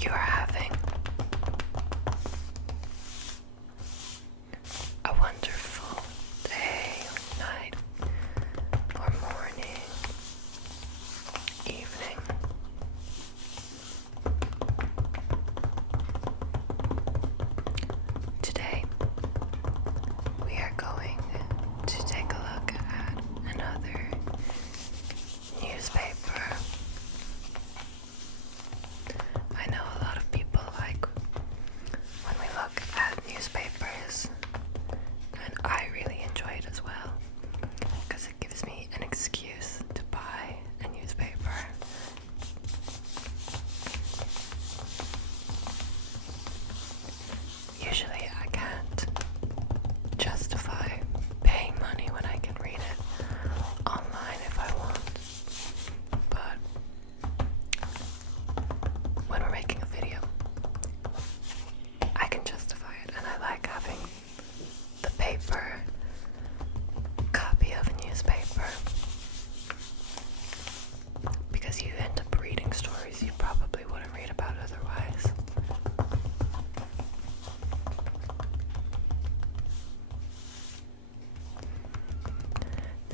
you are having a wonderful day, or night, or morning, evening. Today, we are going to take a look at another newspaper. I know a lot of people like when we look at newspapers, and I really enjoy it as well because it gives me an excuse to buy a newspaper. Usually I can't justify paying money when I can read it online if I want, but when we're making a video, I can justify it, and I like having the paper copy of a newspaper because you end up reading stories you probably wouldn't read about otherwise.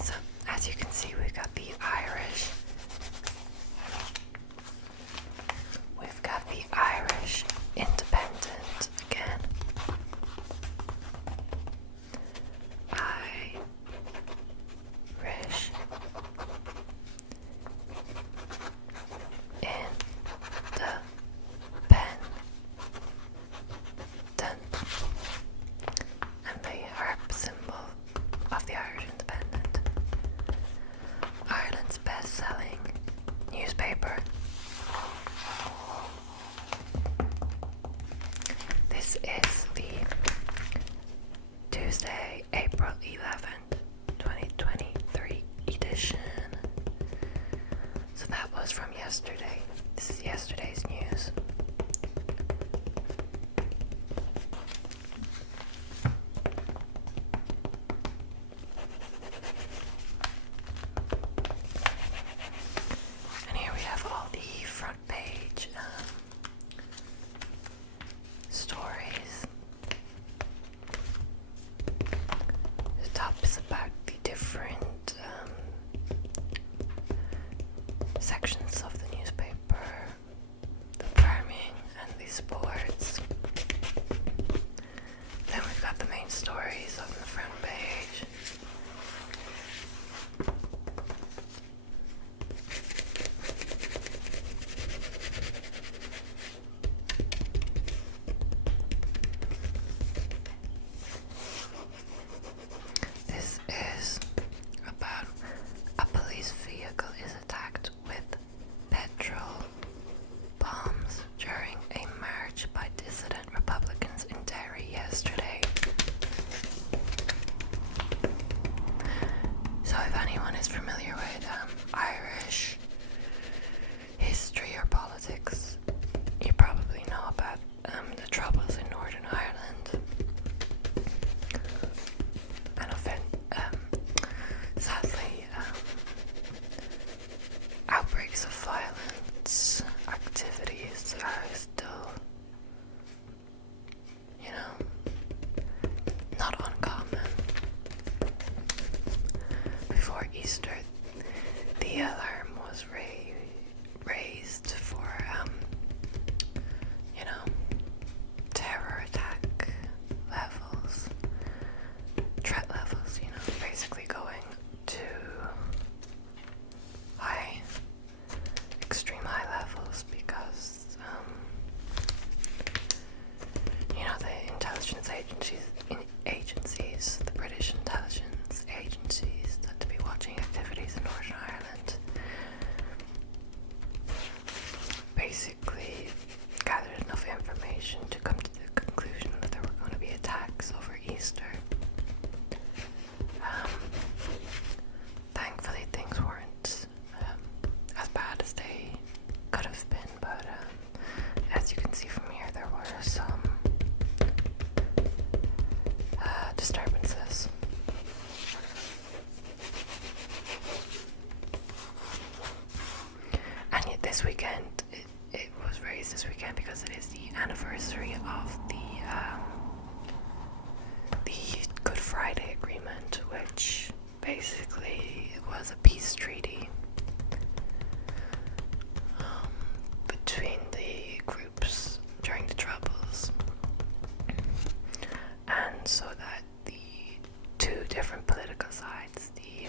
So, as you can see, we've got the Irish. We've got the Irish Independent again. Irish Independent, and the harp symbol of the Irish Independent. Ireland's best-selling newspaper. This is the Tuesday, April 11th, 2023 edition. So that was from yesterday. This is yesterday's news. And here we have all the front page stories. The top is about the different sections of the newspaper, the farming and the sports. Then we've got the main stories on the front page. This is about a police vehicle is attacked with petrol bombs during a march by dissident Republicans in Derry yesterday. So if anyone is familiar with Irish history or politics, you probably know about the troubles in Northern Ireland. And often, sadly, outbreaks of violence activities are still, not uncommon. Before Easter, the alarm was raised for, terror attack levels, threat levels, basically going to extreme high levels because, the intelligence agencies, the British intelligence agencies that to be watching activities in Northern Ireland, basically gathered enough information to come to the conclusion that there were going to be attacks over Easter. Thankfully, things weren't as bad as they could have been, but as you can see from here, there were some disturbances. And yet this weekend, it was was raised this weekend because it is the anniversary of the Good Friday Agreement, which basically was a peace treaty between the groups during the Troubles, and so that the two different political sides, the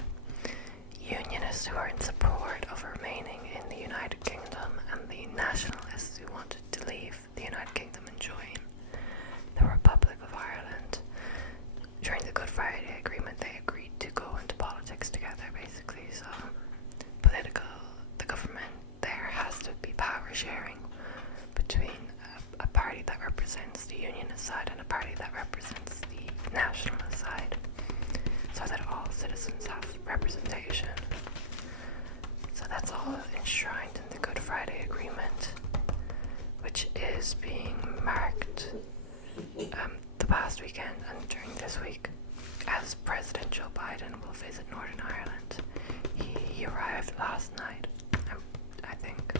Unionists who are in support of remaining in the United Kingdom and the Nationalists who wanted to leave the United Kingdom and join the Republic of Ireland, during the Good Friday Agreement they agreed to go into politics together, basically. So the government there has to be power sharing between a party that represents the Unionist side and a party that represents the Nationalist side, so that all citizens have representation. So that's all enshrined in the Good Friday Agreement, which is being marked the past weekend and during this week as President Joe Biden will visit Northern Ireland. He arrived last night, I think.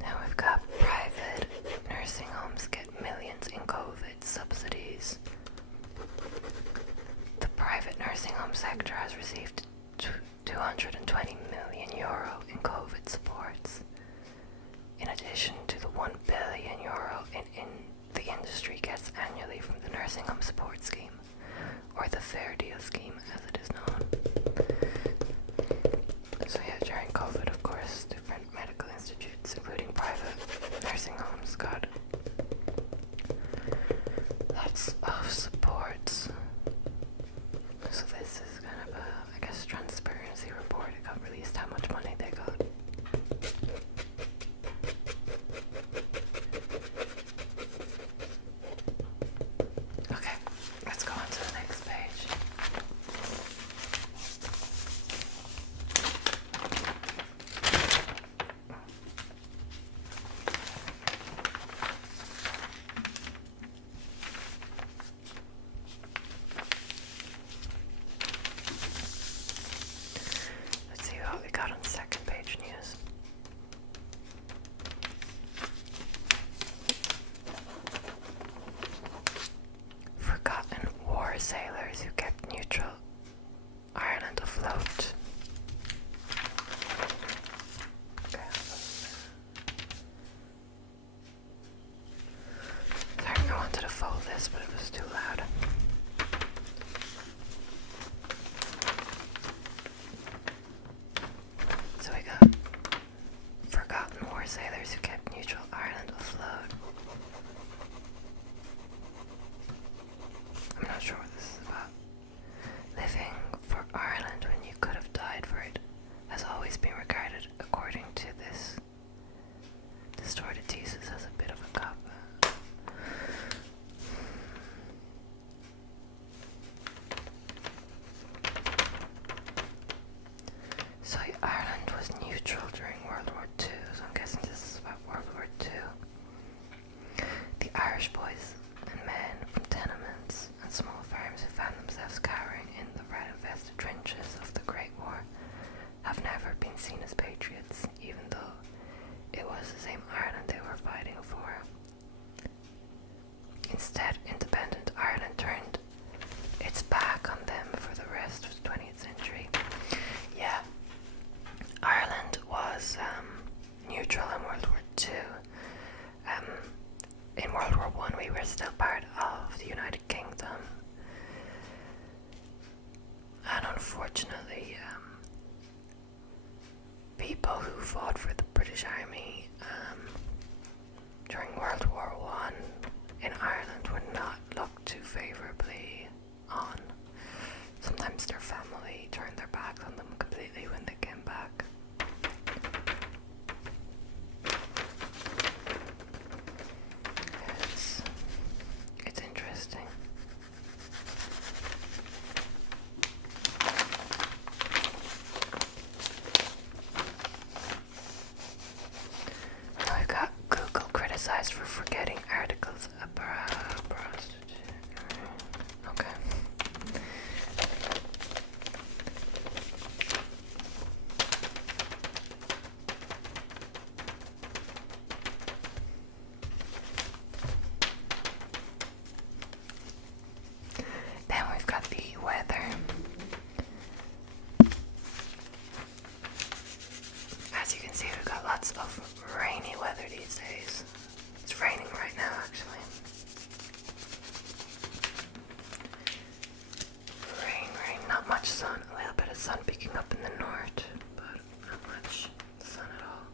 Now we've got private nursing homes get millions in COVID subsidies. The private nursing home sector has received €220 million in COVID supports, in addition to the €1 billion in the industry gets annually from the Nursing Home Support Scheme, or the Fair Deal Scheme as it is known. So yeah, during COVID, of course, different medical institutes, including private nursing homes, got lots of supports. So this is kind of a, I guess, transparency report. It got released how much money they got. Okay, let's go on to the next page. Let's see what we got on the second page news. Forgotten war sailors who kept neutral Ireland afloat. Okay. Sorry, I wanted to fold this, but it was too loud. So we got forgotten war sailors who kept neutral Ireland afloat. I'm not sure what this is about. Living for Ireland when you could have died for it has always been regarded, according to this distorted thesis, as a bit of a cop. So Ireland was neutral during World War II, so I'm guessing this is about World War II. The Irish boys and men from tenements and small farms who found themselves cowering in the rat-infested trenches of the Great War have never been seen as patriots, even though it was the same Ireland they were fighting for. Instead, independent Ireland turned its back on them for the rest of the 20th century. Yeah, Ireland was neutral in World War II. In World War I, we were still part of the United Kingdom. And unfortunately, people who fought for the British Army during World War I in Ireland were not looked too favourably on. Sometimes their family turned their backs on them completely when they came back. It's interesting. Now we got Google criticized for days. It's raining right now, actually. Rain, not much sun. A little bit of sun peeking up in the north, but not much sun at all.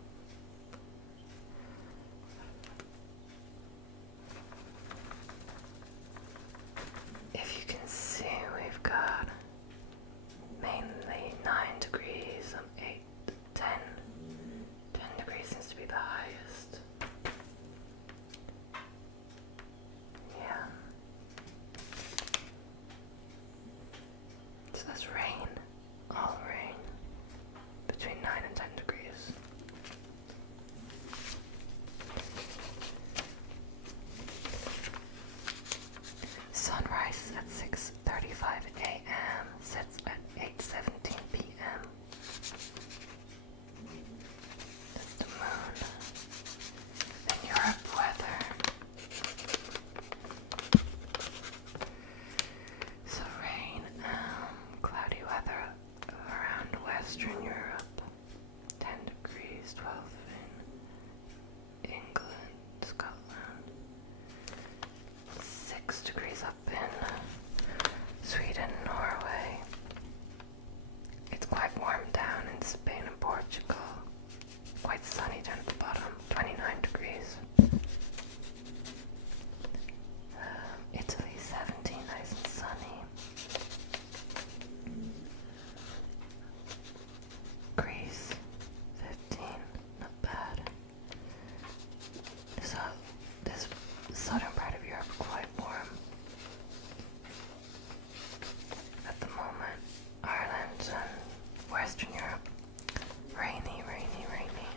If you can see, we've got mainly 9 degrees, some 8, 10. 10 degrees seems to be the highest. Yeah. So that's rain, all rain, between 9 and 10 degrees. Sunrise at 6:35 a.m., sets at 8:17 p.m. That's the moon. And Europe weather. So rain, cloudy weather around Western Europe. 10 degrees, 12 in England, Scotland. 6 degrees up in Sweden, Norway. It's quite warm down in Spain and Portugal. Quite sunny down at the bottom, 29 degrees. Italy, 17, nice and sunny. Greece, 15, not bad. So, this southern part of Europe quite warm. At the moment, Ireland and Western Europe, rainy, rainy, rainy.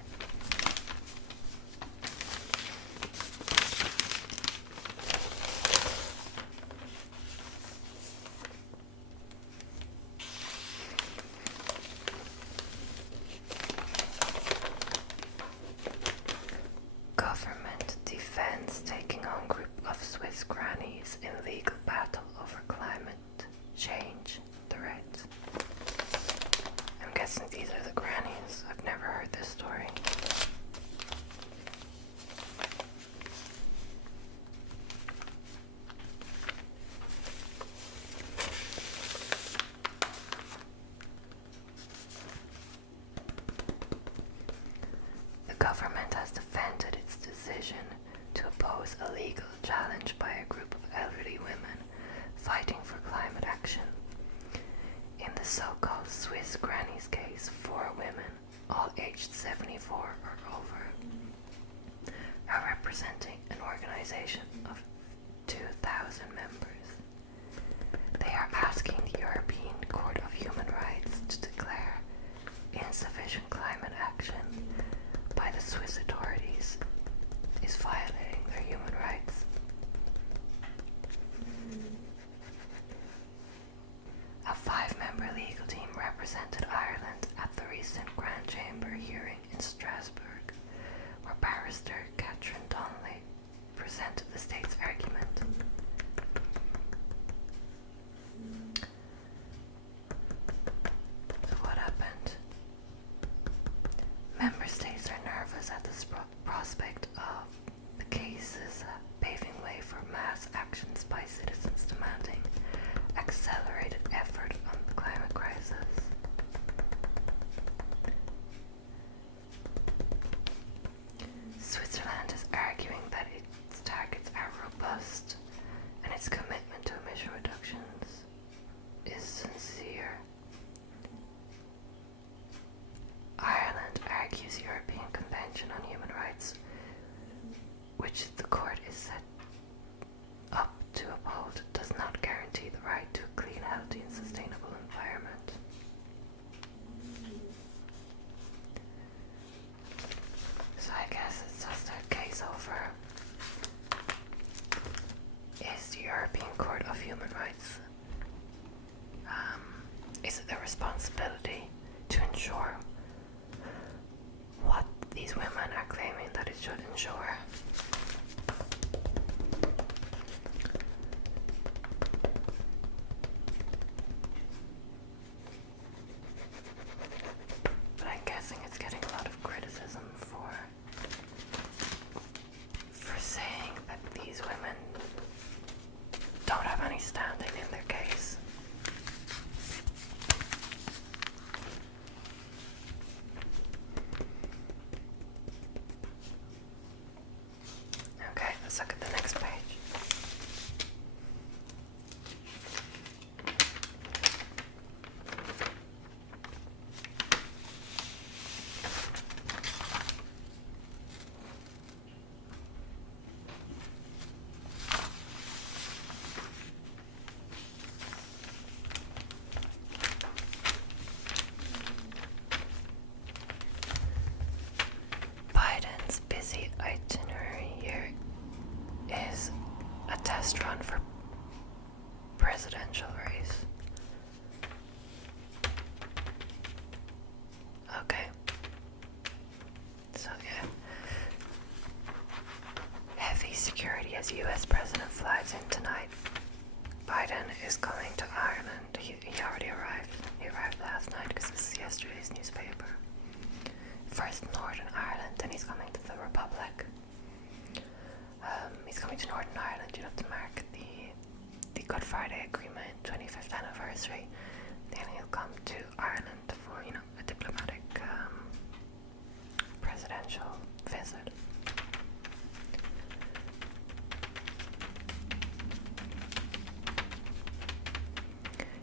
Government defends taking on group of Swiss grannies in legal battle over climate change threat. I'm guessing these are the grannies. I've never heard this story. The government has defended its decision to oppose a legal challenge by a group of elderly women fighting for climate action. In the so-called Swiss Grannies case, 4 women, all aged 74 or over, are representing an organization of 2,000 members. They are asking the European Court of Human Rights to declare insufficient climate action by the Swiss authorities is violating their human rights. A 5-member legal team represented Ireland at the recent Grand Chamber hearing in Strasbourg, where barrister Catherine Donnelly presented the state's argument. So what happened? Member states are nervous at the prospect of the cases paving way for mass actions by citizens demanding accelerated effort on the climate crisis. Switzerland is arguing that its targets are robust and its commitment to emission reductions is sincere. Ireland argues European Convention on Human Rights, which the court is set up to uphold, does not guarantee the right to a clean, healthy and sustainable environment. So I guess it's just a case over, is the European Court of Human Rights, is it their responsibility to ensure what these women are claiming that it should ensure? But I'm guessing it's getting a lot of criticism for here is a test run for presidential race. Okay. So yeah. Heavy security as US President flies in tonight. Biden is coming to Ireland. He already arrived. He arrived last night because this is yesterday's newspaper. First Northern Ireland, then he's coming to the Republic. He's coming to Northern Ireland, to mark the Good Friday Agreement 25th anniversary. Then he'll come to Ireland for, a diplomatic presidential visit.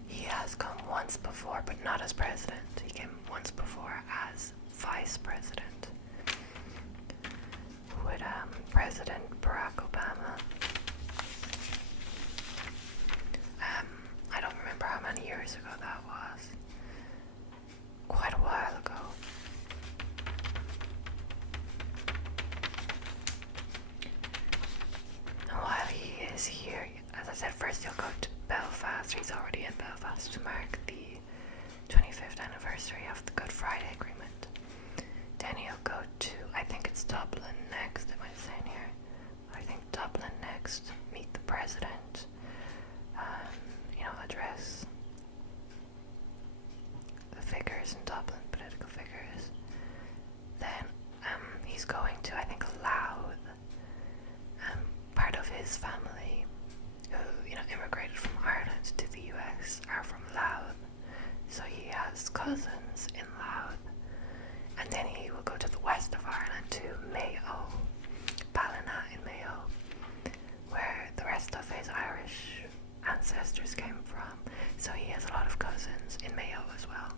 He has come once before, but not as president. He came once before as vice president with President Barack Obama. I don't remember how many years ago that was. Quite a while ago. And while he is here, as I said, first he'll go to Belfast. He's already in Belfast to mark the 25th anniversary of the Good Friday Agreement. Then he'll go to, I think it's Dublin next, it might say in here. I think Dublin next, meet the president, address the figures in Dublin, political figures. Then he's going to, I think, Louth. Part of his family who, immigrated from Ireland to the US are from Louth. So he has cousins in Louth. And then he will go to the west of Ireland to Mayo, Ballina in Mayo, where the rest of his Irish ancestors came from. So he has a lot of cousins in Mayo as well.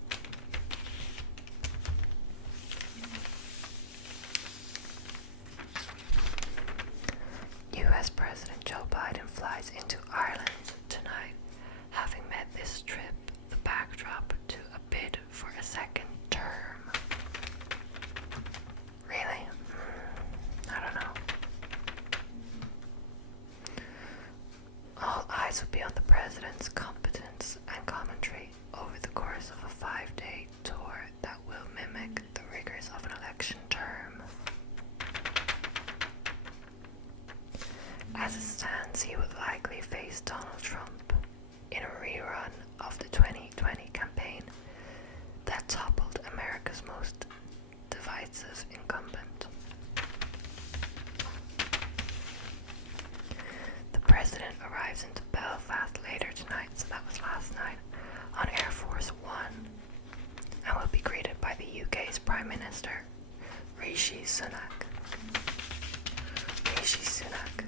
US President Joe Biden flies into Ireland tonight, having made this trip the backdrop to a bid for a second term. Really? I don't know. All eyes will be on the president's competence and commentary over the course of a 5-day tour that will mimic the rigors of an election term. As it stands, he would likely face Donald Trump in a rerun of the 2020 campaign that toppled America's most divisive incumbent. The president arrives into Belfast later tonight, so that was last night, on Air Force One, and will be greeted by the UK's Prime Minister, Rishi Sunak. Rishi Sunak.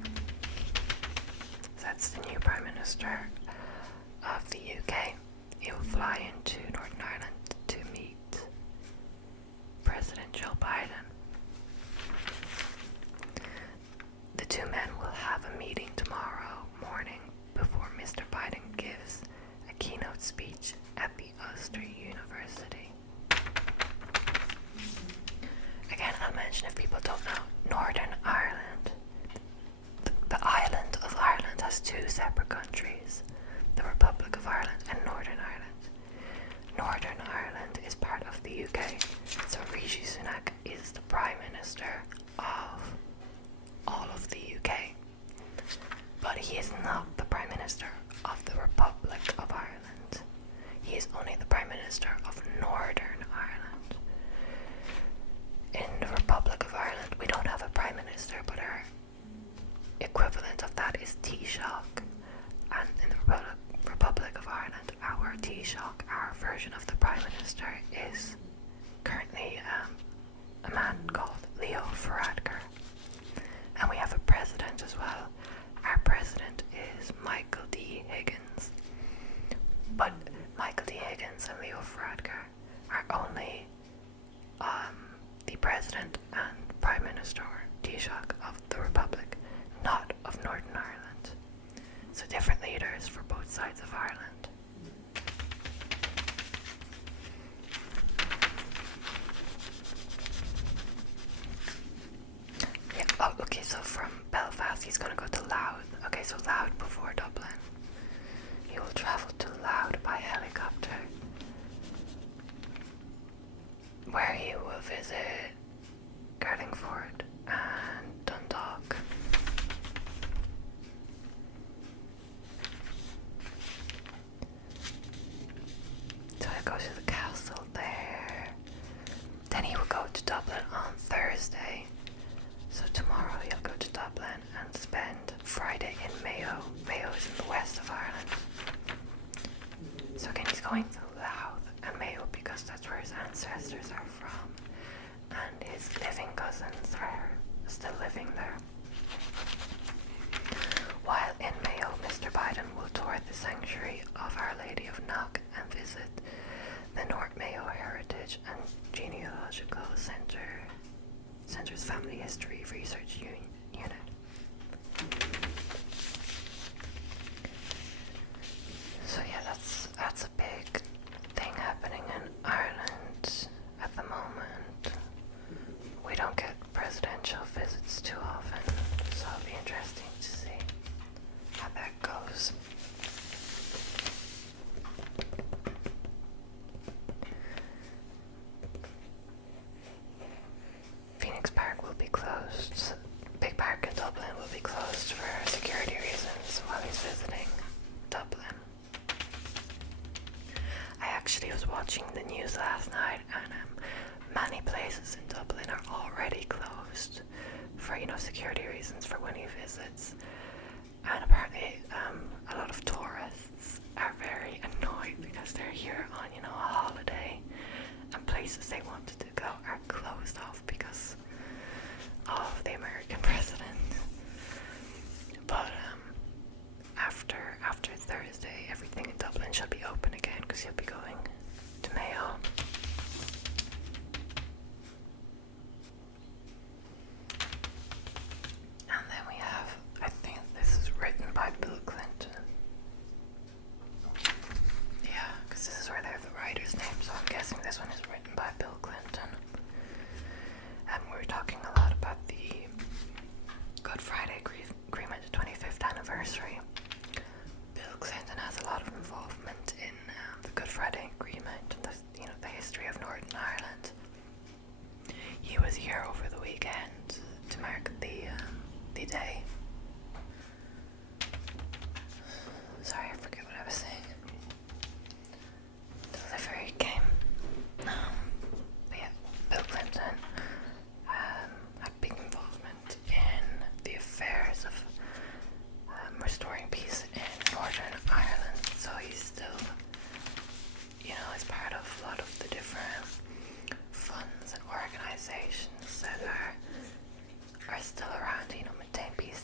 That's the new Prime Minister of the UK. He will fly into Northern Ireland to meet President Joe Biden. The two men will have a meeting tomorrow morning before Mr. Biden gives a keynote speech at the Ulster University. Again, I'll mention if people don't know, Northern Ireland. The island of Ireland has two separate countries, the Republic of Ireland and Northern Ireland. Northern Ireland is part of the UK, so Rishi Sunak is the Prime Minister of all of the UK. But he is not the Prime Minister of the Republic of Ireland. He is only the Prime Minister of Northern Ireland. In the Republic of Ireland, we don't have a Prime Minister, but our equivalent of that is Taoiseach, and in the Republic of Ireland, our Taoiseach, our version of the Prime Minister, is currently a man called Leo Varadkar, and we have a president as well. Our president is Michael D. Higgins, but Michael D. Higgins and Leo Varadkar are only the president and Prime Minister, or Taoiseach, of the Republic, not of Northern Ireland. So different leaders for both sides of Ireland. Okay, so from Belfast he's gonna go to Louth. Okay, so Louth before Dublin. He will travel to Louth by helicopter, where he will visit Carlingford and Dundalk. So he'll go to the castle there. Then he will go to Dublin on Thursday. So tomorrow he'll go to Dublin and spend Friday in Mayo. Mayo is in the west of Ireland. So again, he's going to Louth and Mayo because that's where his ancestors are from. And his living cousins are still living there. While in Mayo, Mr. Biden will tour the sanctuary of Our Lady of Knock and visit the North Mayo Heritage and Genealogical Center's Family History Research Unit. So yeah, that's a big thing happening in Ireland at the moment. We don't get presidential visits too often, so it'll be interesting to see how that goes. Phoenix Park will be closed. Big Park in Dublin will be closed for security reasons while he's visiting Dublin. I actually was watching the news last night, and many places in Dublin are already closed for, security reasons for when he visits. And apparently, a lot of tourists are very annoyed because they're here on, a holiday, and places they wanted to go are closed off because of the American president. But after Thursday, everything in Dublin should be open again because he'll be going to Mayo. And then we have, I think this is written by Bill Clinton. Yeah, because this is where they have the writer's name, so I'm guessing this one is written by Bill Clinton. And we're talking a lot about the Good Friday Agreement, 25th anniversary. Bill Clinton has a lot of involvement in the Good Friday Agreement and the history of Northern Ireland. He was here over the weekend to mark the day. Sorry, I forget what I was saying. Delivery game. But yeah, Bill Clinton had big involvement in the affairs of restoring peace in Northern Ireland. So he's still, is part of a lot of the different funds and organizations that are still around to, maintain peace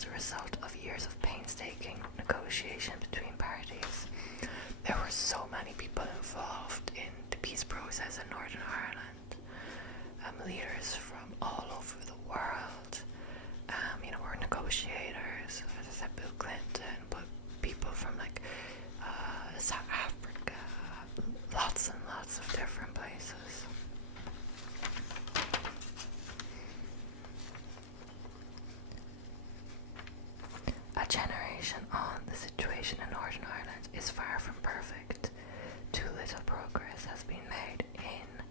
as the result of years of painstaking negotiation between parties. There were so many people involved in the peace process in Northern Ireland. Leaders from all over the world. Were negotiators. As I said, Bill Clinton, but people from South Africa, lots and lots of different places. A generation on, the situation in Northern Ireland is far from perfect. Too little progress has been made in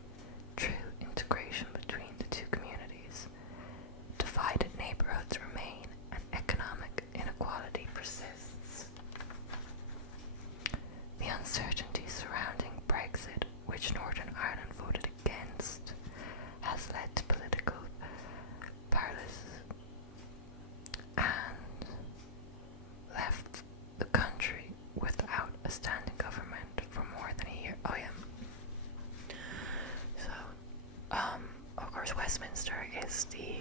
true integration between the two communities. Divided neighbourhoods remain and economic inequality persists. The uncertainty surrounding Brexit, which Northern Ireland voted against, has led to political paralysis and left the country without a standing government for more than a year. Oh yeah. So, of course, Westminster is the,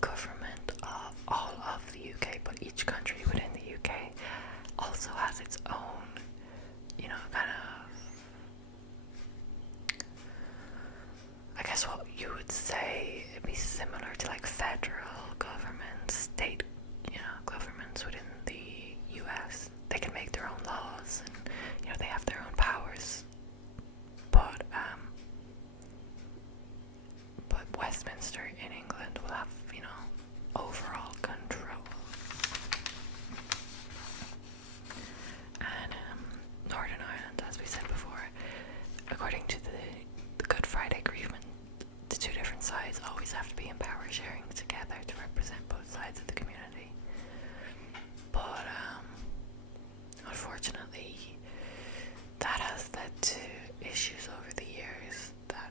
government of all of the UK, but each country within the UK also has its own, kind of, I guess what you would say it'd be similar to like federal government, state, governments within the US. They can make their own laws and, they have their own powers. But Westminster in England will have, overall control. And Northern Ireland, as we said before, according to the Good Friday Agreement, the two different sides always have to be in power sharing together to represent both sides of the community. But unfortunately, that has led to issues over the years that,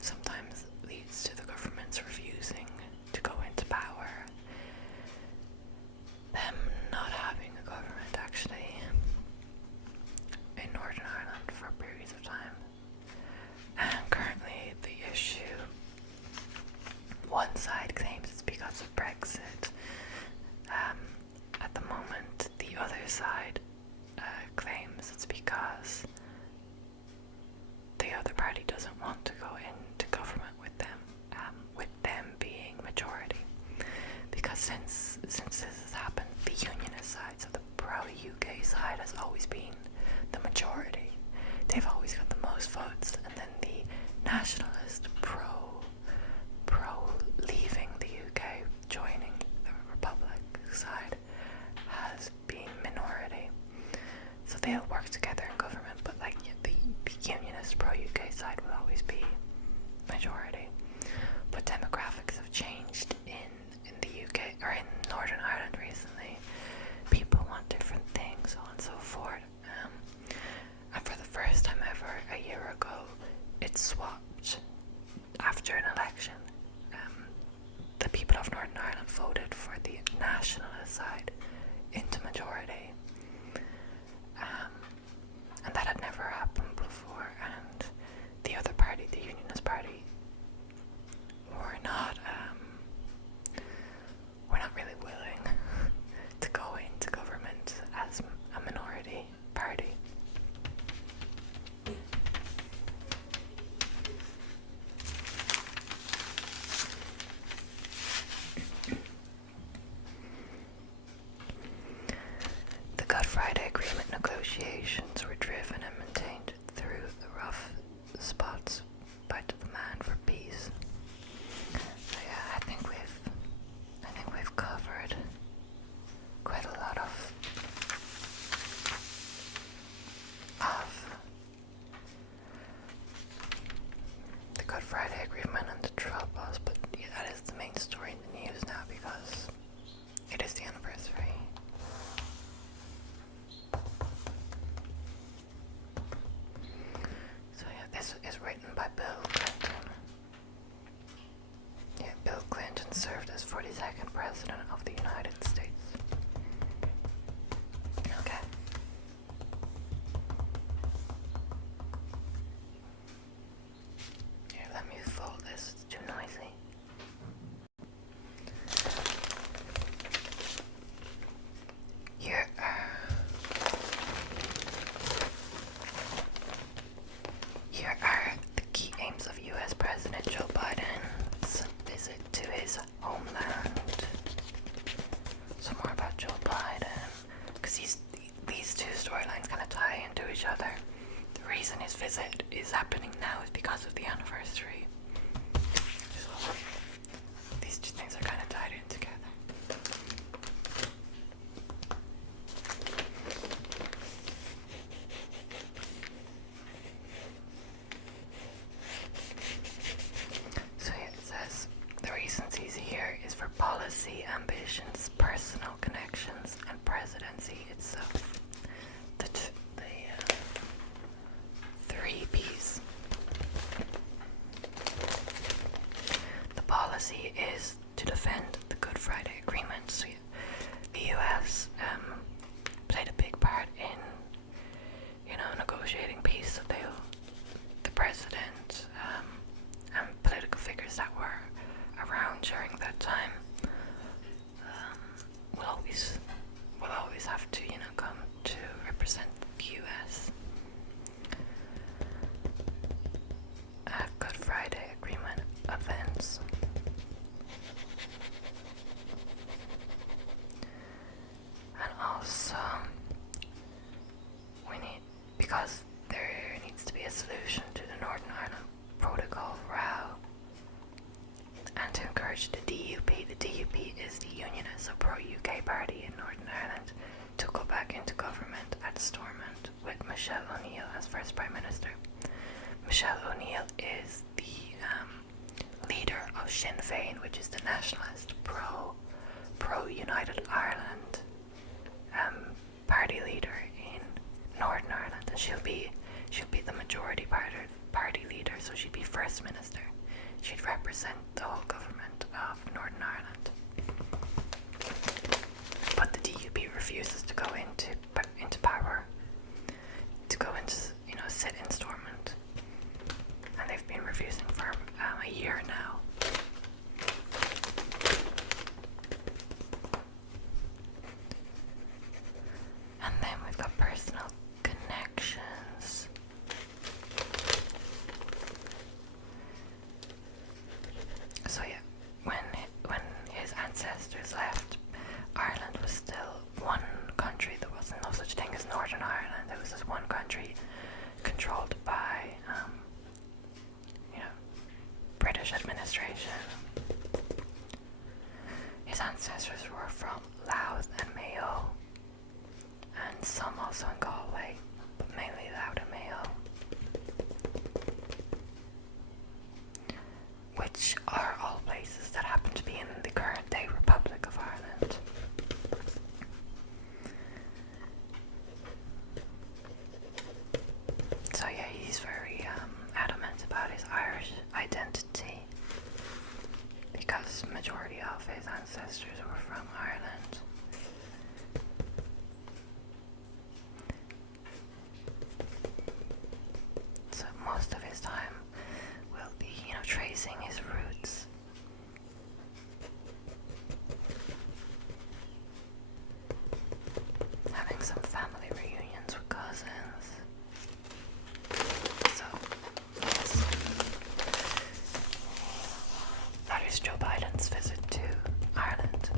sometimes leads to the governments refusing to go into power, them not having a government actually in Northern Ireland for periods of time. And currently the issue, one side claims it's because of Brexit. At the moment, the other side claims it's because the other party doesn't want to go into government with them being majority. Because since this has happened, the unionist side, so the pro-UK side, has always been the majority. They've always got the most votes, and then the nationalist pro-leaving the UK, joining the Republic side, has been minority. So they'll work together in government, but the unionist pro-UK side will always be majority. But demographics have changed in the UK, or in Northern Ireland recently. People want different things, so on and so forth. And for the first time ever, a year ago, it swapped after an election. The people of Northern Ireland voted for the nationalist side into majority. And that had never happened before, and the other party, the Unionist Party, were not really willing to go into government as a minority party. The Good Friday Agreement negotiations were driven and maintained anniversary. So these two things are kind of tied in together. So it says the recencies here is for policy, ambitions, personal connections, and presidency itself. The three P's. The policy is to defend the Good Friday Agreement. So the US played a big part in, negotiating peace. So the president and political figures that were around during that time will always have to, come to represent the US at Good Friday Agreement events. And also, because there needs to be a solution to the Northern Ireland Protocol row, and to encourage the DUP. The DUP is the unionist, so pro-UK party in Northern Ireland, to go back into government at Stormont with Michelle O'Neill as first Prime Minister. Michelle O'Neill is the leader of Sinn Féin, which is the nationalist pro-United Ireland party leader in Northern Ireland, and she'll be the majority party leader, so she'd be First Minister. She'd represent the whole government of Northern Ireland. But the DUP refuses to go into power, to go into, sit in Stormont. And they've been refusing for a year now. And then we've got personal connections. So yeah, when his ancestors left, Ireland was still one country. There wasn't no such thing as Northern Ireland. It was just one country controlled by British administration. His ancestors were from Louth and Mayo, and some also in Galway, but mainly Louth and Mayo, which are all places that happen to be in the current day Republic of Ireland. So yeah, he's very adamant about his Irish identity, because the majority of his ancestors were from Ireland. So most of his time will be, tracing his roots. Having some family reunions with cousins. So, yes. That is Joe Biden's visit to Ireland.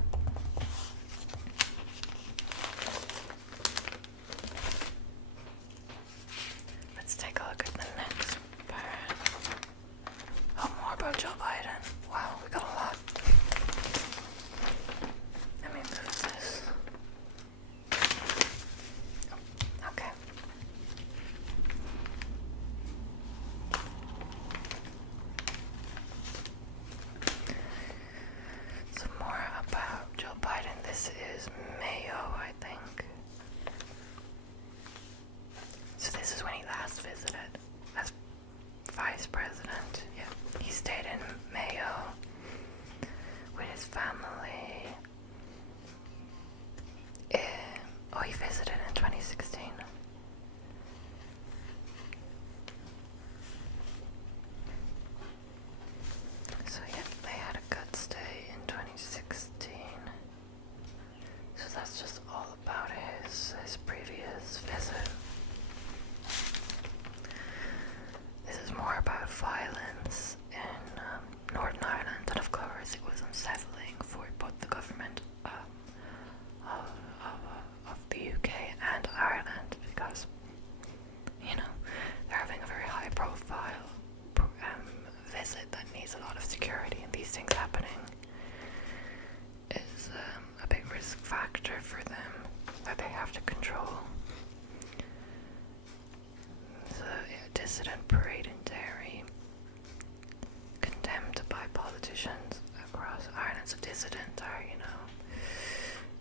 dissident are,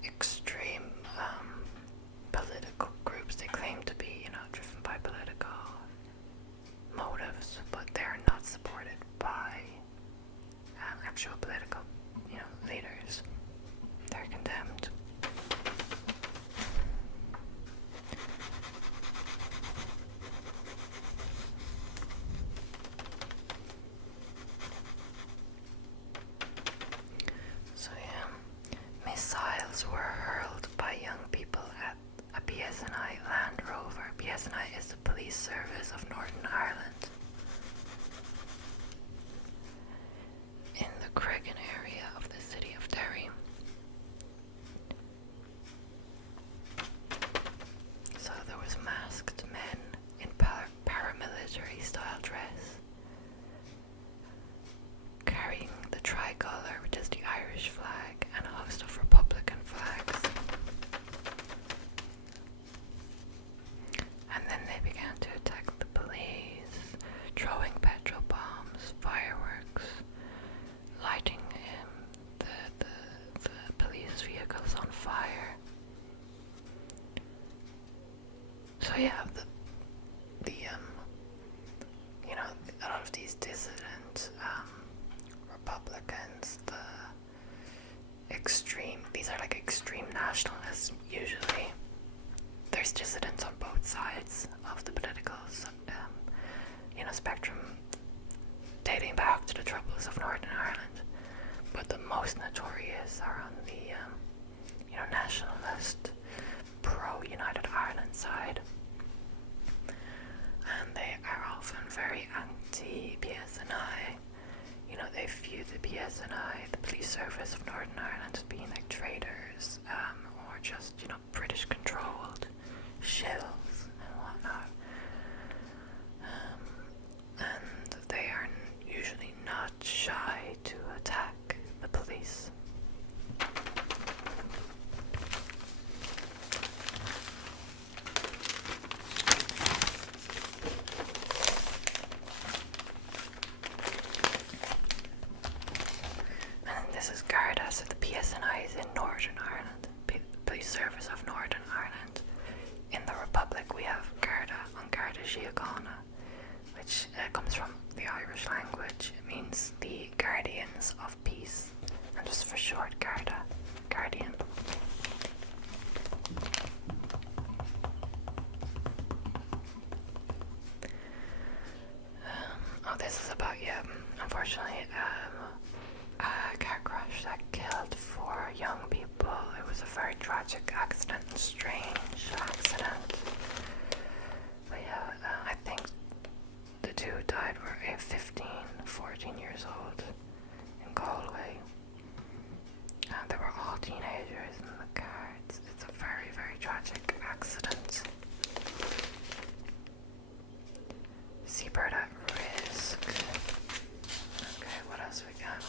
extreme political groups. They claim to be, driven by political motives, but they're not supported by actual political, leaders. They're condemned. So missiles were hurled by young people at a PSNI Land Rover. PSNI is the police service of Northern Ireland. In the Cregan area of the city of Derry. So there was masked men in paramilitary style dress, carrying the tricolour, which is the Irish flag, and a host of Republican flags. And then they began to attack the police, throwing petrol bombs, fireworks, lighting the police vehicles on fire. So you have a lot of these dissident Republicans, these are like extreme nationalists usually. There's dissidents on both sides of the political spectrum, dating back to the troubles of Northern Ireland. But the most notorious are on the nationalist, pro-United Ireland side. And they are often very anti-PSNI. They view the PSNI, the police service of Northern Ireland, as being like traitors, or just, British-controlled shills and whatnot. And they are usually not shy to attack the police. This is Garda, so the PSNI is in Northern Ireland, Police Service of Northern Ireland. In the Republic we have Garda on Garda Síochána, which comes from the Irish language. It means the Guardians of Peace, and just for short, Garda, Guardian. This is about, unfortunately, a car crash that killed 4 young people. It was a very tragic accident, and strange accident. But I think the 2 died were 15, 14 years old in Galway. And they were all teenagers in the car. It's a very, very tragic accident. Seabird at risk. Okay, what else we got?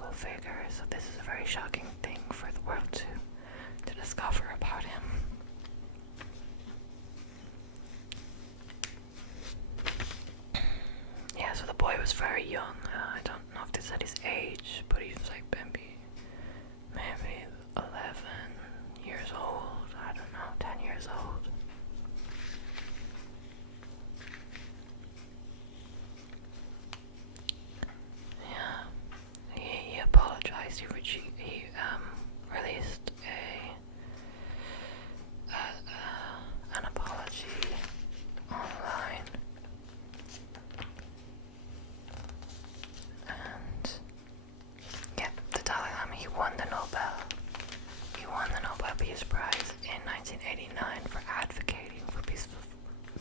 peaceful figure, so this is a very shocking thing for the world to discover about him. Yeah, so the boy was very young. I don't know if they said his age, but he was like maybe 11 years old. I don't know, 10 years old. Yeah, he apologized. He released an apology online, and yeah, the Dalai Lama, he won the Nobel Peace Prize in 1989 for advocating for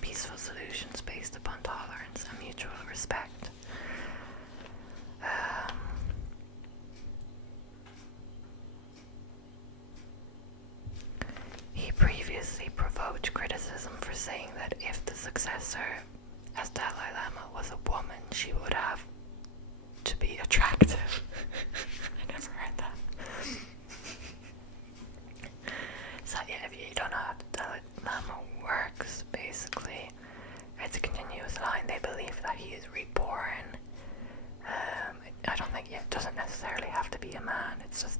peaceful solutions based upon tolerance and mutual respect. He previously provoked criticism for saying that if the successor as Dalai Lama was a woman, she would have to be attractive. I never heard that. So yeah, if you don't know how the Dalai Lama works, basically, it's a continuous line. They believe that he is reborn. I don't think it doesn't necessarily have to be a man. It's just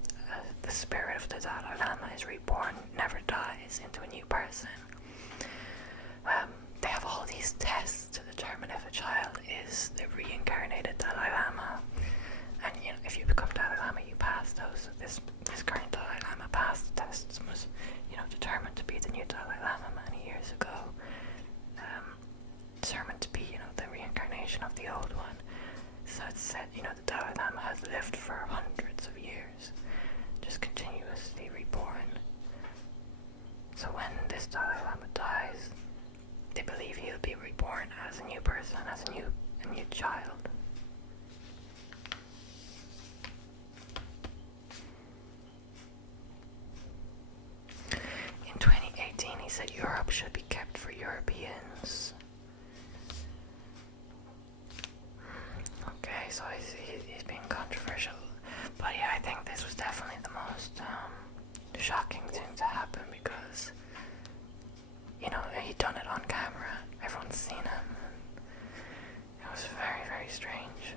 the spirit of the Dalai Lama is reborn, never dies, into a new person. They have all these tests to determine if a child is the reincarnated Dalai Lama. And you know, if you become Dalai Lama, you pass those. This current Dalai Lama passed the tests and was, determined to be the new Dalai Lama many years ago. Determined to be, the reincarnation of the old one. So it's said, the Dalai Lama has lived for hundreds of years, just continuously reborn. So when this Dalai Lama dies, they believe he'll be reborn as a new person, as a new child. In 2018, he said Europe should be kept for Europeans. Okay, so he's being controversial. But yeah, I think this was definitely the most shocking thing to happen because, he'd done it on camera. Everyone's seen him. It was very, very strange.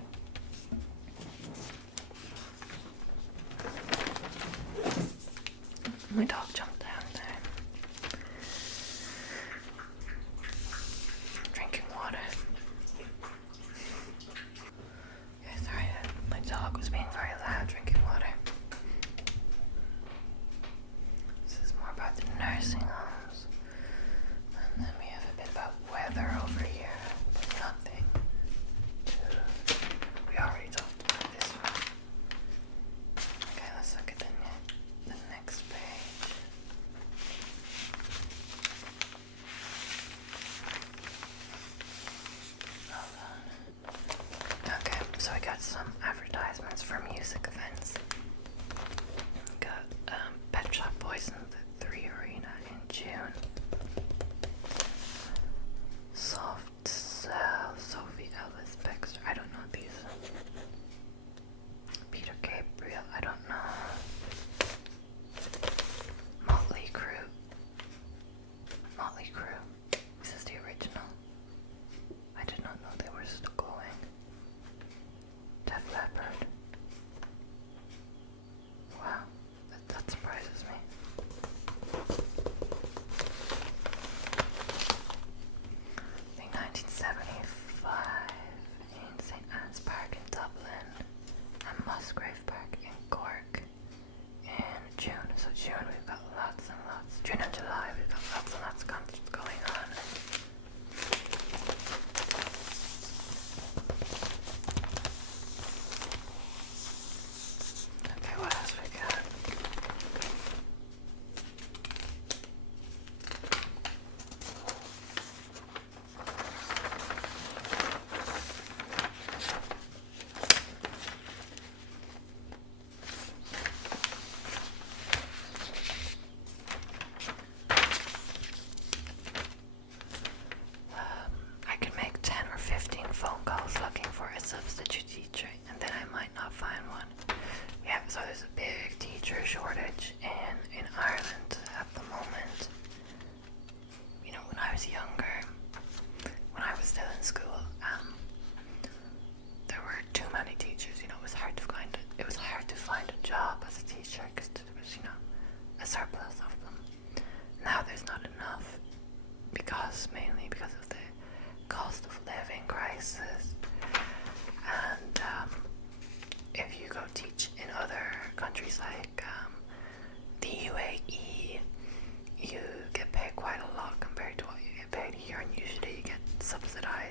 My dog jumped down there.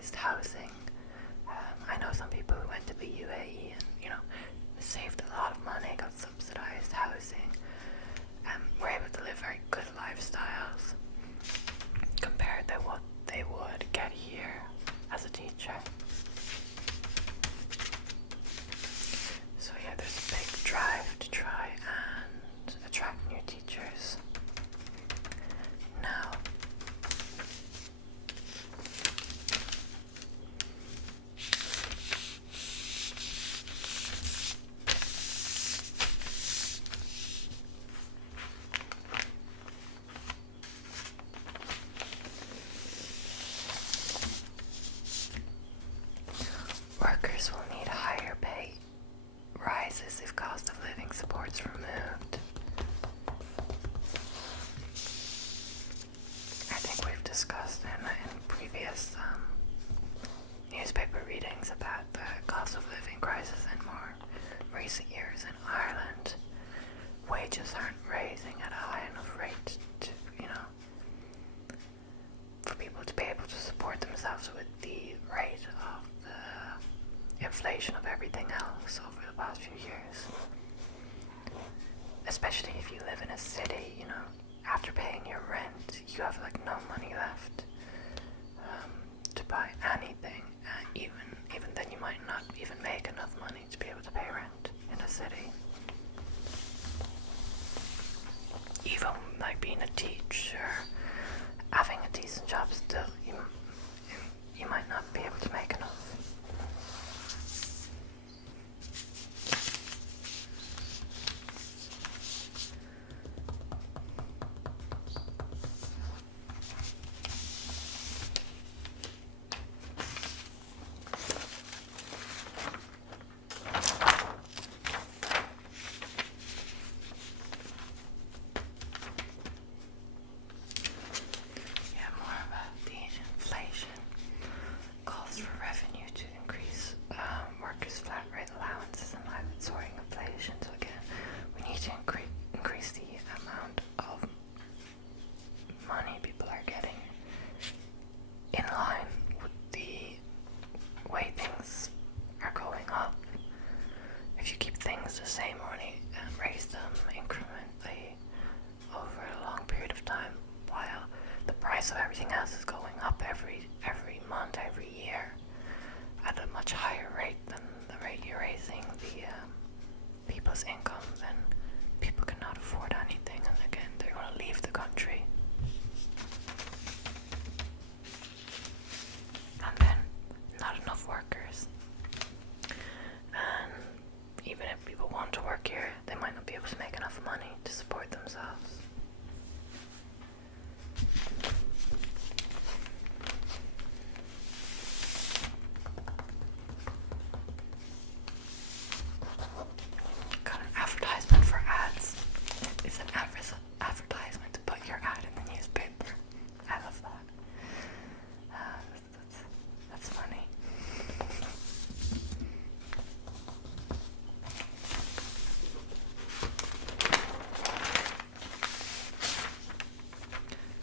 subsidized housing. I know some people who went to the UAE and, saved a lot of money, got subsidized housing, and were able to live very good lifestyles compared to what they would get here as a teacher. So yeah, there's a big drive to try and attract new teachers. Now, workers will need higher pay rises if cost of living support's removed. I think we've discussed in previous newspaper readings about the cost of living crisis in more recent years in Ireland. Wages aren't raising at a high enough rate to, for people to be able to support themselves with the rate of the inflation of everything else over the past few years. Especially if you live in a city, after paying your rent, you have no money left to buy anything. Even then, you might not even make enough money to be able to pay rent in a city. Even being a teacher, having a decent job still, you might not be able to make enough. The same money and raise them incrementally over a long period of time, while the price of everything else is going up every month, every year, at a much higher rate than the rate you're raising the people's income, then people cannot afford anything, and again, they're going to leave the country. And then, not enough workers. And even if people want to work here, they might not be able to make enough money to support themselves. Got an advertisement for ads. It's an advertisement to put your ad in the newspaper. I love that. That's funny.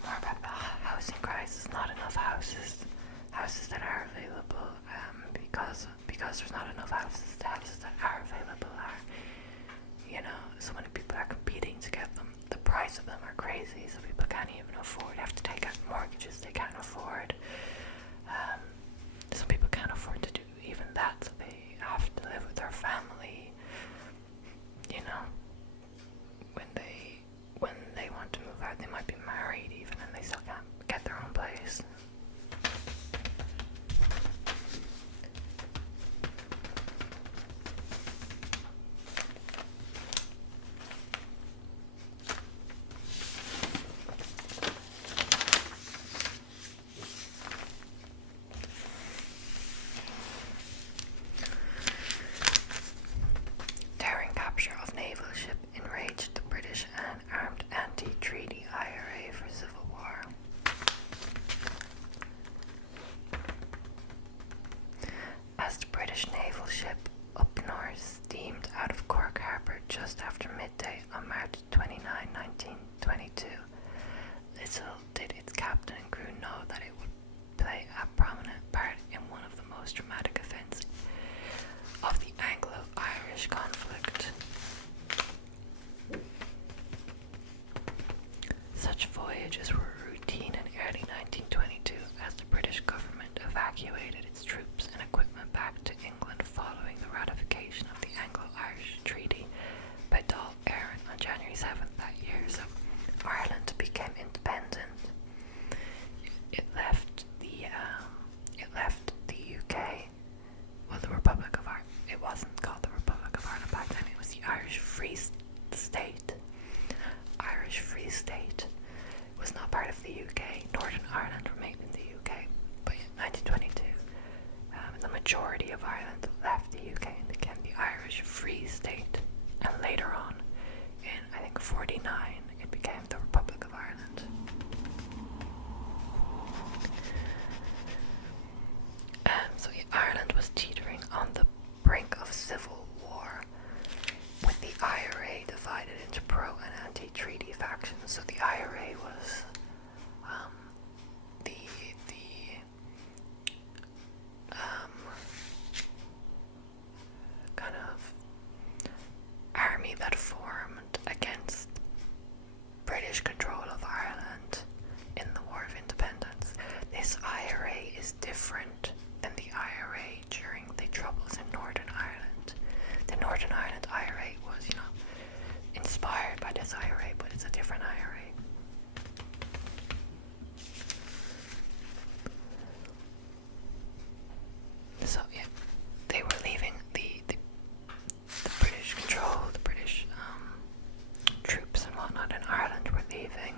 More about the housing crisis. Not enough houses that are available, because there's not enough houses. The houses that are available are, so many people are competing to get them. The price of them are crazy, so people can't even afford. They have to take out mortgages they can't afford. Some people can't afford to do even that, so they have to live with their family. When they want to move out, they might be married even, and they still can't get their own place. most dramatic events of the Anglo-Irish conflict. Such voyages were routine in early 1922 as the British government evacuated its troops and equipment back to England following the ratification of the Anglo-Irish Treaty by Dáil Éireann on January 7th that year. So Ireland became independent. It left the UK. Well, the Republic of Ireland. It wasn't called the Republic of Ireland back then. It was the Irish Free State. Irish Free State was not part of the UK. Northern Ireland remained in the UK, but in 1922, the majority of Ireland left the UK and became the Irish Free State. And later on, in I think 49, it became the Republic of Ireland. So Ireland was teetering on the brink of civil war, with the IRA divided into pro and anti-treaty factions. So the IRA was the kind of army that formed against British control of Ireland in the War of Independence. This IRA is different than the IRA during the Troubles in Northern Ireland. The Northern Ireland IRA was, inspired by this IRA, but it's a different IRA. So yeah, they were leaving the British control, the British troops and whatnot in Ireland were leaving,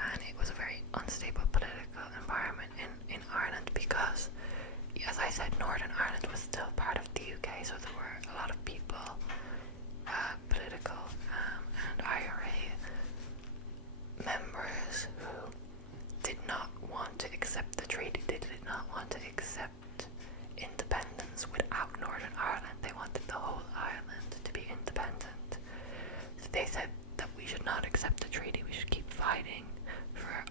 and it was a very unstable political environment in Ireland because, as I said, Northern Ireland was still part of the UK, so there were a lot of people, political and IRA members who did not want to accept the treaty. They did not want to accept independence without Northern Ireland. They wanted the whole island to be independent. So they said that we should not accept the treaty, we should keep fighting for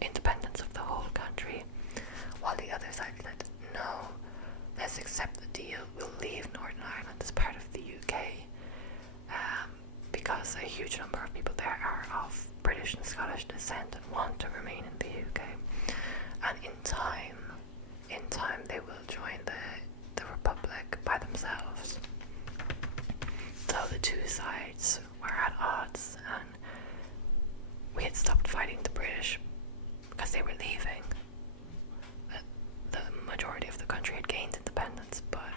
independence of the whole country, while the other side said, no, let's accept the deal, we'll leave Northern Ireland as part of the UK, because a huge number of people there are of British and Scottish descent and want to remain in the UK. And in time they will join the Republic by themselves. So the two sides were at odds, and we had stopped fighting the British because they were leaving. The majority of the country had gained independence, but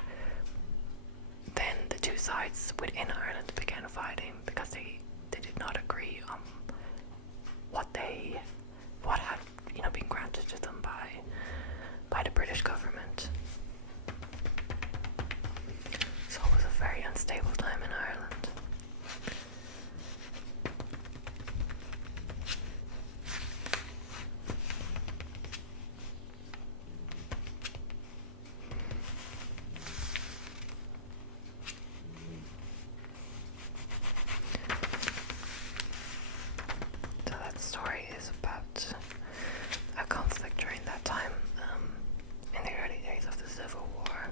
then the two sides within Ireland began fighting because they did not agree on what had been granted to them by the British government. So it was a very unstable time in Ireland. So that story is about a conflict during that time, in the early days of the Civil War.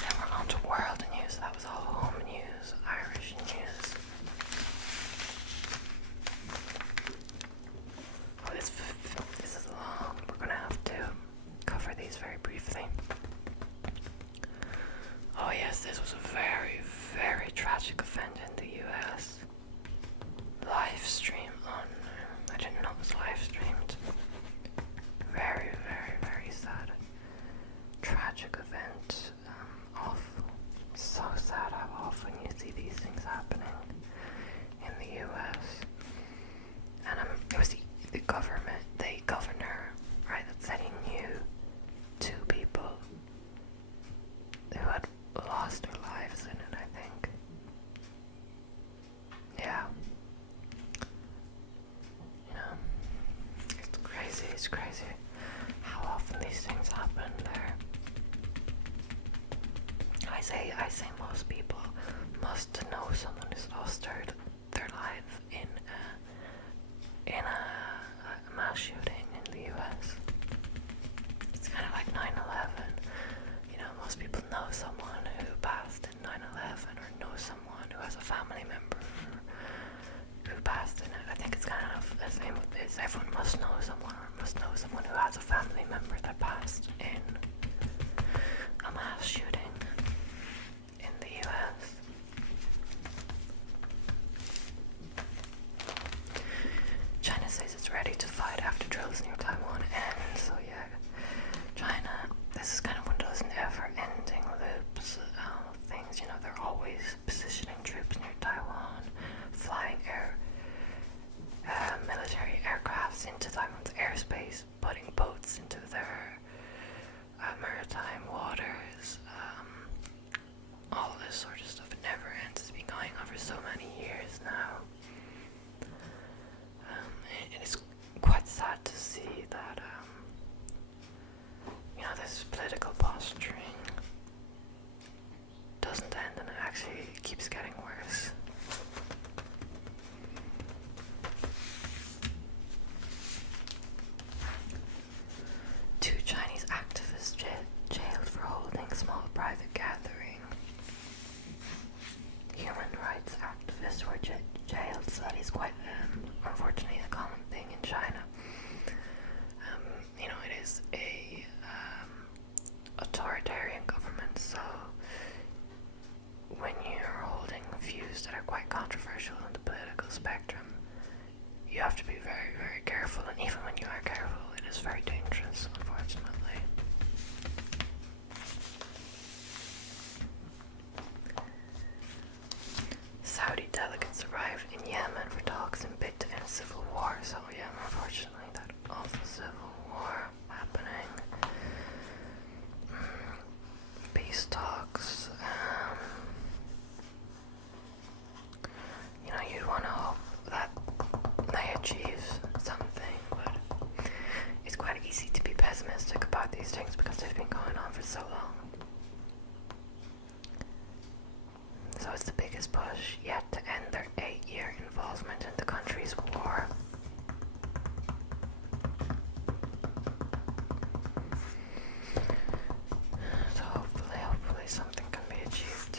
Then we're on to world news. That was all home news, Irish news. Oh, this is long. We're gonna have to cover these very briefly. Oh yes, this was a very, very tragic event in the US. Live stream on... I didn't know it was live streamed. Very, very, very sad. Tragic event. Awful. So sad how often you see these things happening in the US. And it was the governor, right, that said he knew two people who had lost their lives in it, I think. Yeah. It's crazy. things happen there. I say most people must know someone who's lost their life in a mass shooting in the US. It's kind of like 9/11. You know, most people know someone who passed in 9/11 or know someone who has a family member who passed in it. I think it's kind of the same with this. Everyone must know someone or must know someone who has a family member that passed in a mass shooting in the US. China says it's ready to fight after drills near Taiwan end. So yeah, China, this is kind of one of those never-ending loops of things. You know, they're always positioning troops near Taiwan, flying military aircrafts into Taiwan's airspace, putting boats into their maritime waters, all this sort of stuff. It never ends. It's been going on for so many years now. It is quite sad to see that, you know, this political posturing doesn't end and it actually keeps getting worse. Two Chinese activists jailed for holding small private gathering. Human rights activists were jailed, so that is quite, unfortunately, a common thing in China. You know, it is a authoritarian government, so when you're holding views that are quite controversial on the political spectrum, you have to be very, very careful, and even when you are careful, it is very dangerous, unfortunately. Saudi delegates arrived in Yemen for talks in bid to end civil war. So yeah, unfortunately, that awful civil war happening. Peace talks. You know, you'd want to hope that they achieve something, but it's quite easy to be pessimistic about these things because they've been going on for so long. So it's the biggest push yet to end their 8-year involvement in the country's war. So hopefully something can be achieved.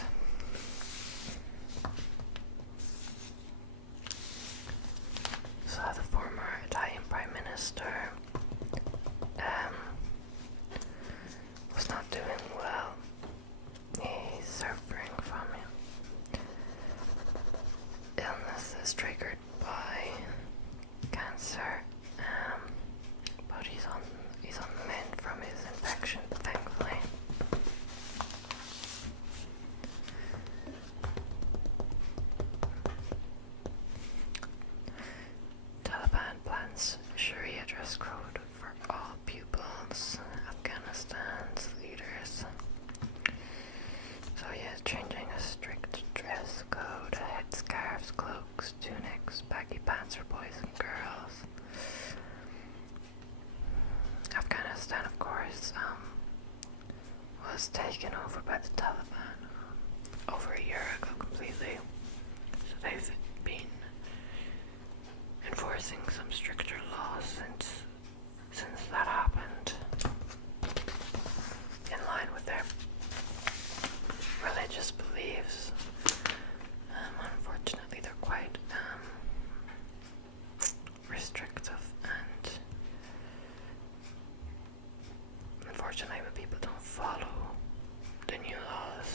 So the former Italian Prime Minister was not doing well. He's suffering from illnesses triggered by cancer, but he's on the mend from his infection, thankfully. Taliban plans Sharia dress code for all pupils. Afghanistan's leaders. So yeah, changing a strict dress code, headscarves, cloaks, tunics, baggy pants for boys and girls. Afghanistan, of course, was taken over by the Taliban over a year ago completely. So they've been enforcing some stricter laws since that happened, in line with their religious beliefs. Unfortunately, they're quite restrictive, and unfortunately, when people don't follow the new laws,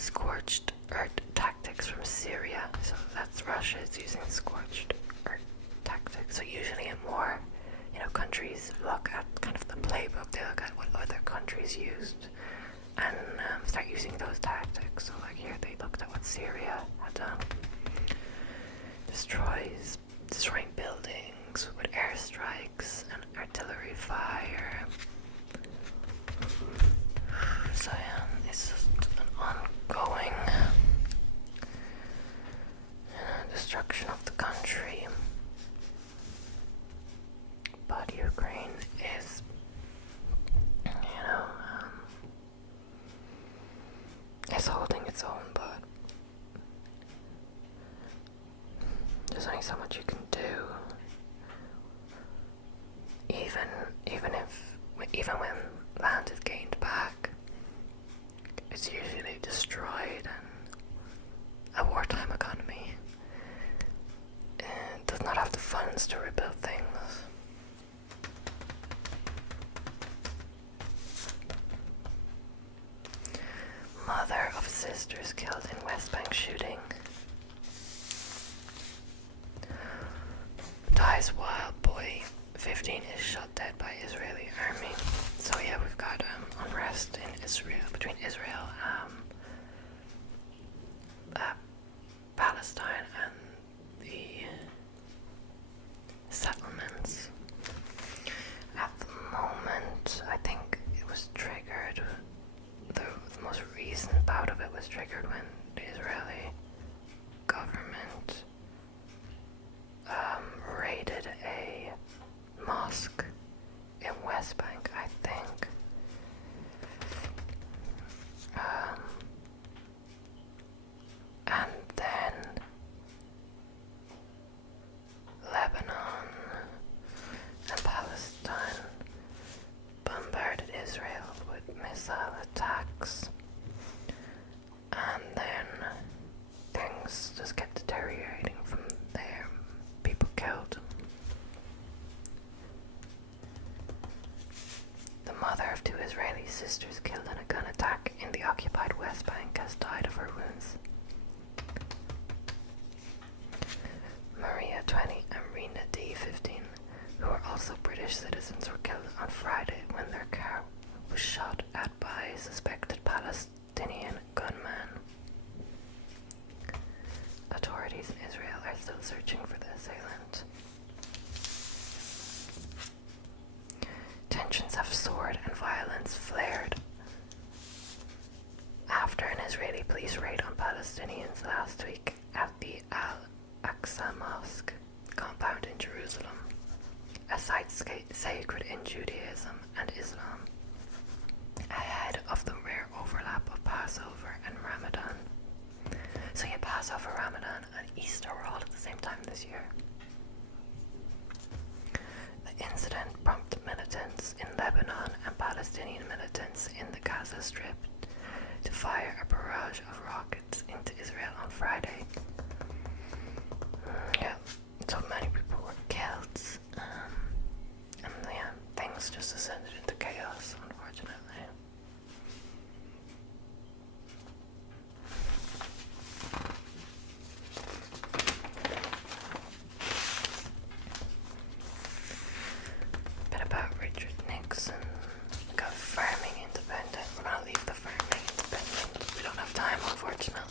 scorched earth tactics from Syria. So that's Russia is using scorched earth tactics. So usually in war, countries look at kind of the playbook. They look at what other countries used and start using those tactics. So like here, they looked at what Syria had done. Destroying buildings with airstrikes and artillery fire. So yeah, it's just an ongoing destruction of the country. But Ukraine is, is holding its own, but there's only so much you can do. Even when land is gained back, it's usually destroyed, and a wartime economy does not have the funds to rebuild things. Mother of sisters killed in West Bank shooting. Dies while boy 15 is shot dead by Israeli army. So yeah, we've got unrest in Israel, between Israel, Palestine and the settlements. At the moment, I think it was triggered, the most recent bout of it was triggered when the Israeli government raided a mosque in West Bank, I think. And then Lebanon and Palestine bombarded Israel with missile attacks, and then things just kept deteriorating from there. People killed. The mother of 2 Israeli sisters killed in a gun attack in the occupied West Bank has died of her wounds. Maria 20 and Rina D 15, who are also British citizens, were killed on Friday when their car was shot at by suspected Palestinian gunmen. Authorities in Israel are still searching for the assailant. Tensions have soared and violence flared after an Israeli police raid on Palestinians last week at the Al-Aqsa Mosque compound in Jerusalem, a site sacred in Judaism and Islam, ahead of the rare overlap of Passover and Ramadan. So yeah, Passover, Ramadan, and Easter were all at the same time this year. The incident prompted militants in Lebanon and Palestinian militants in the Gaza Strip to fire a barrage of rockets into Israel on Friday. Yeah, so many people were killed, and yeah, things just ascended into chaos, unfortunately. Bit about Richard Nixon. Got farming independent. We're gonna leave the farming independent. We don't have time, unfortunately.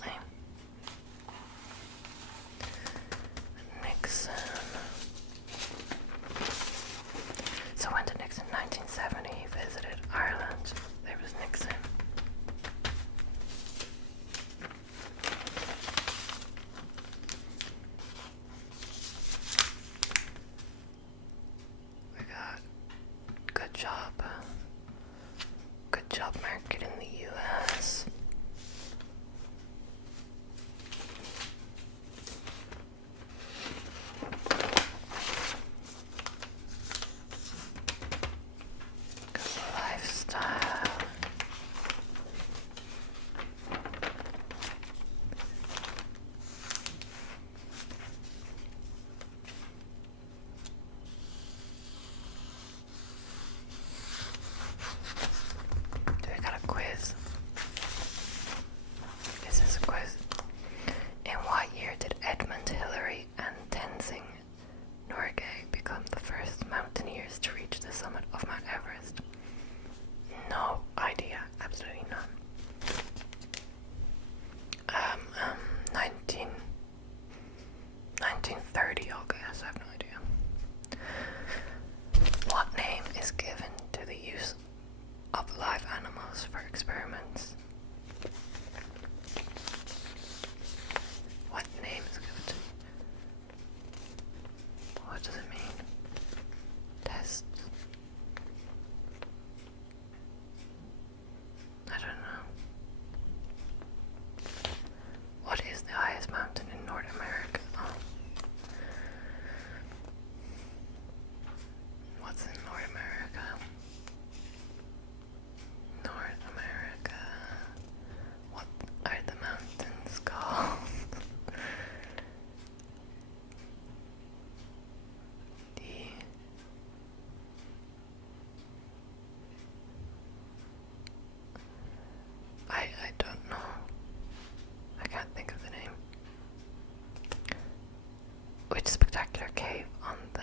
which spectacular cave on the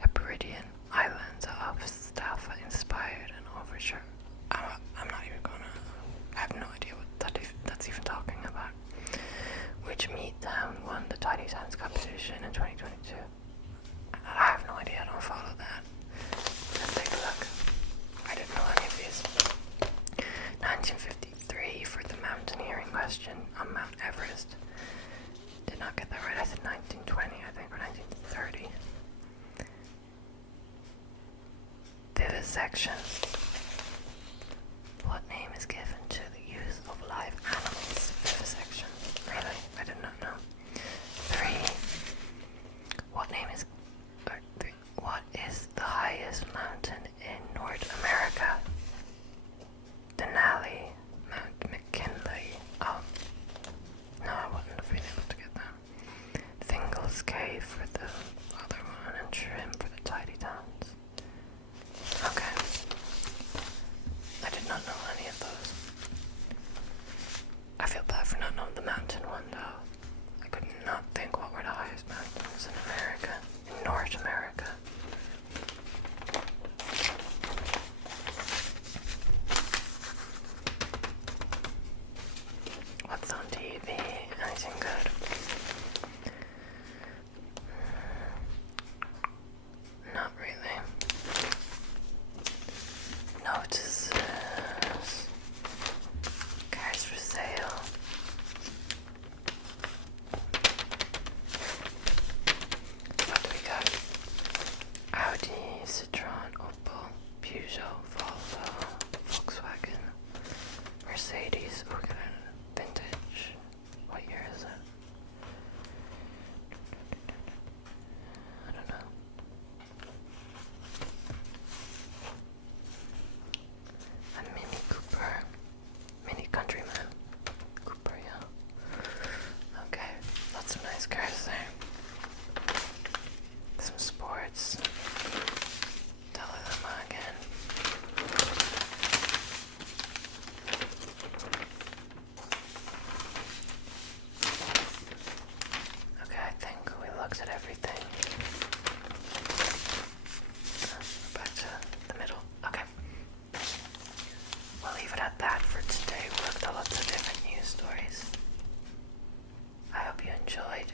Hebridean Islands of Staffa inspired an overture. I'm not even gonna. I have no idea what that's even talking about. Which Meat Town won the Tidy Towns competition in 2022. I have no idea. I don't follow that. Let's take a look. I didn't know any of these. 1953 for the mountaineering question on Mount Everest. Did not get that right. I said 1920, I think, or 1930. Vivisection. What name is given to the use of live animals? Vivisection. Really? I did not know. 3. What is the highest mountain in North America? Denali, Mount McKinley. Oh, no, I wouldn't have been able to get that. Fingal's Cave for the other one, and Trim for the Tidy Towns. Okay. I did not know any of those. I feel bad for not knowing the mountain one, though. I could not think what were the highest mountains in America, in North America. What's on TV? Anything good? Not really. Notices. Cars for sale. What do we got? Audi, Citroen, Opel, Peugeot, Volvo, Volkswagen, Mercedes. Oh, we got a vintage. What year is it? I don't know. A Mini Cooper. Mini Countryman. Cooper, yeah. Okay, lots of nice cars there. Some sports. Dalai Lama again. Okay, I think we looked at everything. Back to the middle. Okay. We'll leave it at that for today. We looked at lots of different news stories. I hope you enjoyed.